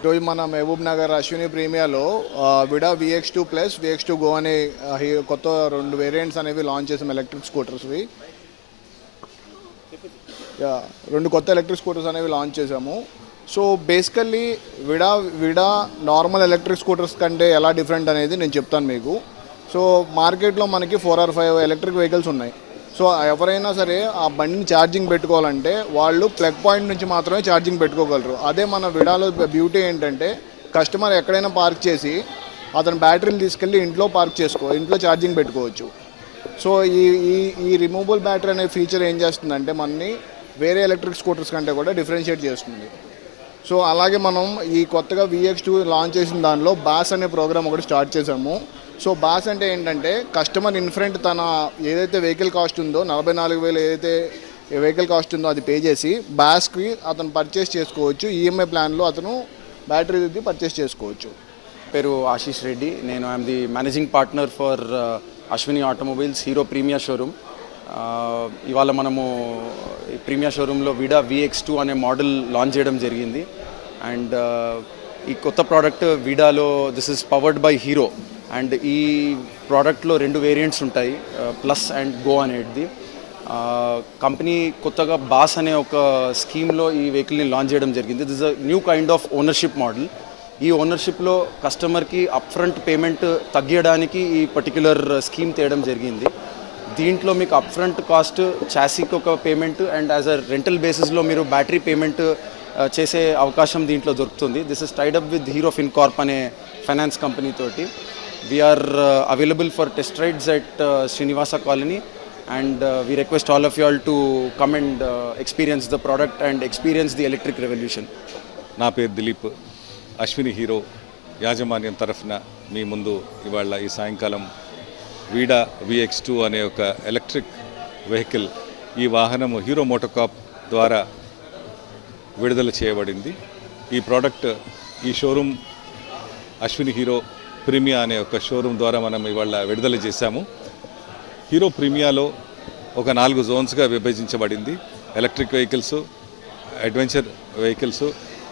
ఈరోజు మన Mahabub Nagar Ashwini ప్రీమియాలో Vida VX two plus VX two go అనే కొత్త రెండు వేరియంట్స్ అనేవి లాంచ్ చేసాం ఎలక్ట్రిక్ స్కూటర్స్వి రెండు కొత్త ఎలక్ట్రిక్ స్కూటర్స్ అనేవి లాంచ్ చేసాము. So basically Vida Vida normal electric scooters కంటే ఎలా డిఫరెంట్ అనేది నేను చెప్తాను మీకు. సో మార్కెట్లో మనకి four or five electric vehicles ఉన్నాయి. సో ఎవరైనా సరే ఆ బండిని ఛార్జింగ్ పెట్టుకోవాలంటే వాళ్ళు ప్లగ్ పాయింట్ నుంచి మాత్రమే ఛార్జింగ్ పెట్టుకోగలరు. అదే మన విడాలో బ్యూటీ ఏంటంటే కస్టమర్ ఎక్కడైనా పార్క్ చేసి అతను బ్యాటరీలు తీసుకెళ్ళి ఇంట్లో పార్క్ చేసుకో ఇంట్లో ఛార్జింగ్ పెట్టుకోవచ్చు. సో ఈ ఈ ఈ రిమూవబుల్ బ్యాటరీ అనే ఫీచర్ ఏం చేస్తుందంటే మనని వేరే ఎలక్ట్రిక్ స్కూటర్స్ కంటే కూడా డిఫరెన్షియేట్ చేస్తుంది. సో అలాగే మనం ఈ కొత్తగా విఎక్స్ టూ లాంచ్ చేసిన దానిలో బాస్ అనే ప్రోగ్రామ్ ఒకటి స్టార్ట్ చేసాము సో బాస్ అంటే ఏంటంటే కస్టమర్ ఇన్ఫ్రంట్ తన ఏదైతే వెహికల్ కాస్ట్ ఉందో నలభై నాలుగు వేలు ఏదైతే వెహికల్ కాస్ట్ ఉందో అది పే చేసి బాస్కి అతను పర్చేస్ చేసుకోవచ్చు. ఈఎంఐ ప్లాన్లో అతను బ్యాటరీ ఇది పర్చేస్ చేసుకోవచ్చు. పేరు ఆశీష్ రెడ్డి. నేను I'm the managing partner for uh, Ashwini automobiles Hero premier showroom. ఇవాళ మనము ఈ ప్రీమియర్ షోరూంలో విడా విఎక్స్ టూ అనే మోడల్ లాంచ్ చేయడం జరిగింది. అండ్ ఈ కొత్త product విడాలో this is powered by Hero. And ఈ ప్రోడక్ట్లో రెండు వేరియంట్స్ ఉంటాయి ప్లస్ అండ్ గో అనేది కంపెనీ కొత్తగా బాస్ అనే ఒక స్కీమ్లో ఈ వెహికల్ని లాంచ్ చేయడం జరిగింది. This a new kind of ownership model. ఈ ఓనర్షిప్లో కస్టమర్కి అప్ఫ్రంట్ పేమెంట్ తగ్గించడానికి ఈ పర్టిక్యులర్ స్కీమ్ తేయడం జరిగింది. దీంట్లో మీకు అప్ఫ్రంట్ కాస్ట్ చాసీకి ఒక payment and as a rental బేసిస్లో మీరు బ్యాటరీ పేమెంట్ చేసే అవకాశం దీంట్లో దొరుకుతుంది. This is tied up with Hero FinCorp అనే ఫైనాన్స్ కంపెనీ తోటి. We're available for test rides at Srinivasa colony and we request all of you all to come and experience the product and experience the electric revolution నా పేరు Dilip. Ashwini hero యాజమాన్యం తరఫున మీ ముందు ఇవాళ ఈ సాయంకాలం వీడా విఎక్స్ టూ అనే ఒక ఎలక్ట్రిక్ వెహికల్ ఈ వాహనము హీరో మోటోకాప్ ద్వారా విడుదల చేయబడింది. ఈ ప్రోడక్ట్ ఈ షోరూమ్ అశ్విని హీరో ప్రీమియా అనే ఒక షోరూమ్ ద్వారా మనం ఇవాళ విడుదల చేశాము. హీరో ప్రీమియాలో ఒక నాలుగు జోన్స్గా విభజించబడింది. ఎలక్ట్రిక్ వెహికల్స్ అడ్వెంచర్ వెహికల్స్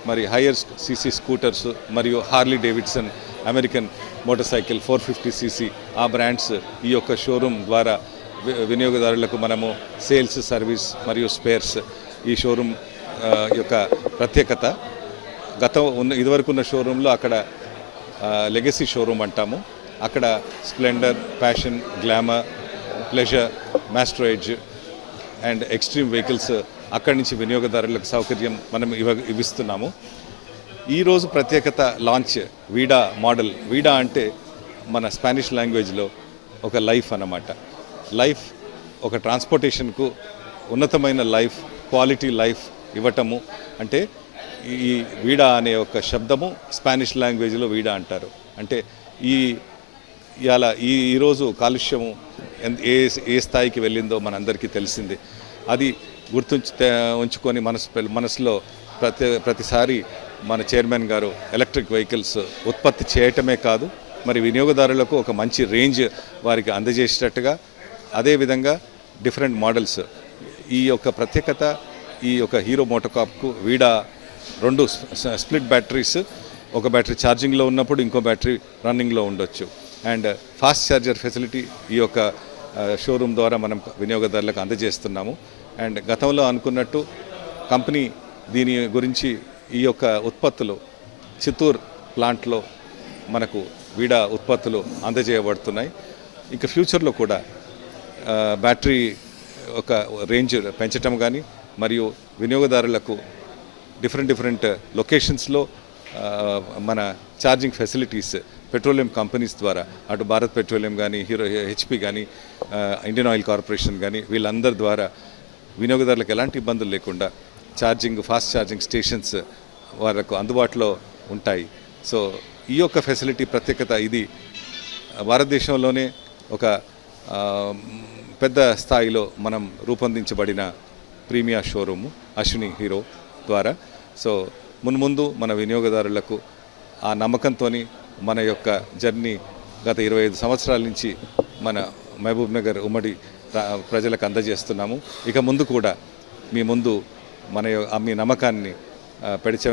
మరి హయ్యర్ సీసీ స్కూటర్స్ మరియు Harley Davidson American motor cycle four fifty CC ఆ బ్రాండ్స్ ఈ యొక్క షోరూమ్ ద్వారా వినియోగదారులకు మనము సేల్స్ సర్వీస్ మరియు స్పేర్స్ ఈ షోరూమ్ యొక్క ప్రత్యేకత. గతం ఉన్న ఇదివరకు ఉన్న షోరూంలో అక్కడ లెగసీ షోరూమ్ అంటాము. అక్కడ Splendor Passion Glamour Pleasure Maestro Edge and Xtreme vehicles అక్కడి నుంచి వినియోగదారులకు సౌకర్యం మనం ఇవ ఇవిస్తున్నాము. ఈరోజు ప్రత్యేకత లాంచ్ వీడా మోడల్. వీడా అంటే మన స్పానిష్ లాంగ్వేజ్లో ఒక లైఫ్ అన్నమాట. లైఫ్ ఒక ట్రాన్స్పోర్టేషన్కు ఉన్నతమైన లైఫ్ క్వాలిటీ లైఫ్ ఇవ్వటము అంటే ఈ వీడా అనే ఒక శబ్దము స్పానిష్ లాంగ్వేజ్లో వీడా అంటారు. అంటే ఈ ఇలా ఈ ఈరోజు కాలుష్యము ఏ ఏ స్థాయికి వెళ్ళిందో మనందరికీ తెలిసింది. అది గుర్తుంచు ఉంచుకొని మనసు మనసులో ప్రతి ప్రతిసారి మన చైర్మన్ గారు ఎలక్ట్రిక్ వెహికల్స్ ఉత్పత్తి చేయటమే కాదు మరి వినియోగదారులకు ఒక మంచి రేంజ్ వారికి అందజేసేటట్టుగా అదేవిధంగా డిఫరెంట్ మోడల్స్. ఈ యొక్క ప్రత్యేకత ఈ యొక్క హీరో మోటోకాప్కు వీడా రెండు స్ప్లిట్ బ్యాటరీస్ ఒక బ్యాటరీ ఛార్జింగ్లో ఉన్నప్పుడు ఇంకో బ్యాటరీ రన్నింగ్లో ఉండొచ్చు. అండ్ ఫాస్ట్ ఛార్జర్ ఫెసిలిటీ ఈ యొక్క షోరూమ్ ద్వారా మనం వినియోగదారులకు అందజేస్తున్నాము. అండ్ గతంలో అనుకున్నట్టు కంపెనీ దీని గురించి ఈ యొక్క ఉత్పత్తులు చిత్తూరు ప్లాంట్లో మనకు వీడా ఉత్పత్తులు అందజేయబడుతున్నాయి. ఇంకా ఫ్యూచర్లో కూడా బ్యాటరీ ఒక రేంజ్ పెంచటం కానీ మరియు వినియోగదారులకు డిఫరెంట్ డిఫరెంట్ లొకేషన్స్లో మన ఛార్జింగ్ ఫెసిలిటీస్ పెట్రోలియం కంపెనీస్ ద్వారా అటు భారత్ పెట్రోలియం కానీ హీరో హెచ్పి కానీ ఇండియన్ ఆయిల్ కార్పొరేషన్ కానీ వీళ్ళందరి ద్వారా వినియోగదారులకు ఎలాంటి ఇబ్బందులు లేకుండా ఛార్జింగ్ ఫాస్ట్ ఛార్జింగ్ స్టేషన్స్ వాళ్ళకు అందుబాటులో ఉంటాయి. సో ఈ యొక్క ఫెసిలిటీ ప్రత్యేకత ఇది. భారతదేశంలోనే ఒక పెద్ద స్థాయిలో మనం రూపొందించబడిన ప్రీమియా షోరూము అశ్విని హీరో ద్వారా. సో మున్ముందు మన వినియోగదారులకు ఆ నమ్మకంతో మన యొక్క జర్నీ గత ఇరవై ఐదు సంవత్సరాల నుంచి మన మహబూబ్ నగర్ ఉమ్మడి ప్రజలకు అందజేస్తున్నాము. ఇక ముందు కూడా మీ ముందు మన ఆ మీ నమ్మకాన్ని ఆ,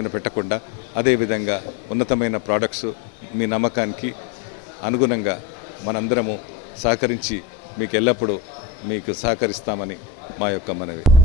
పెట్టకుండా అదేవిధంగా ఉన్నతమైన ప్రోడక్ట్స్ మీ నమ్మకానికి అనుగుణంగా మనందరము సహకరించి మీకు ఎల్లప్పుడూ మీకు సహకరిస్తామని మా యొక్క మనవి.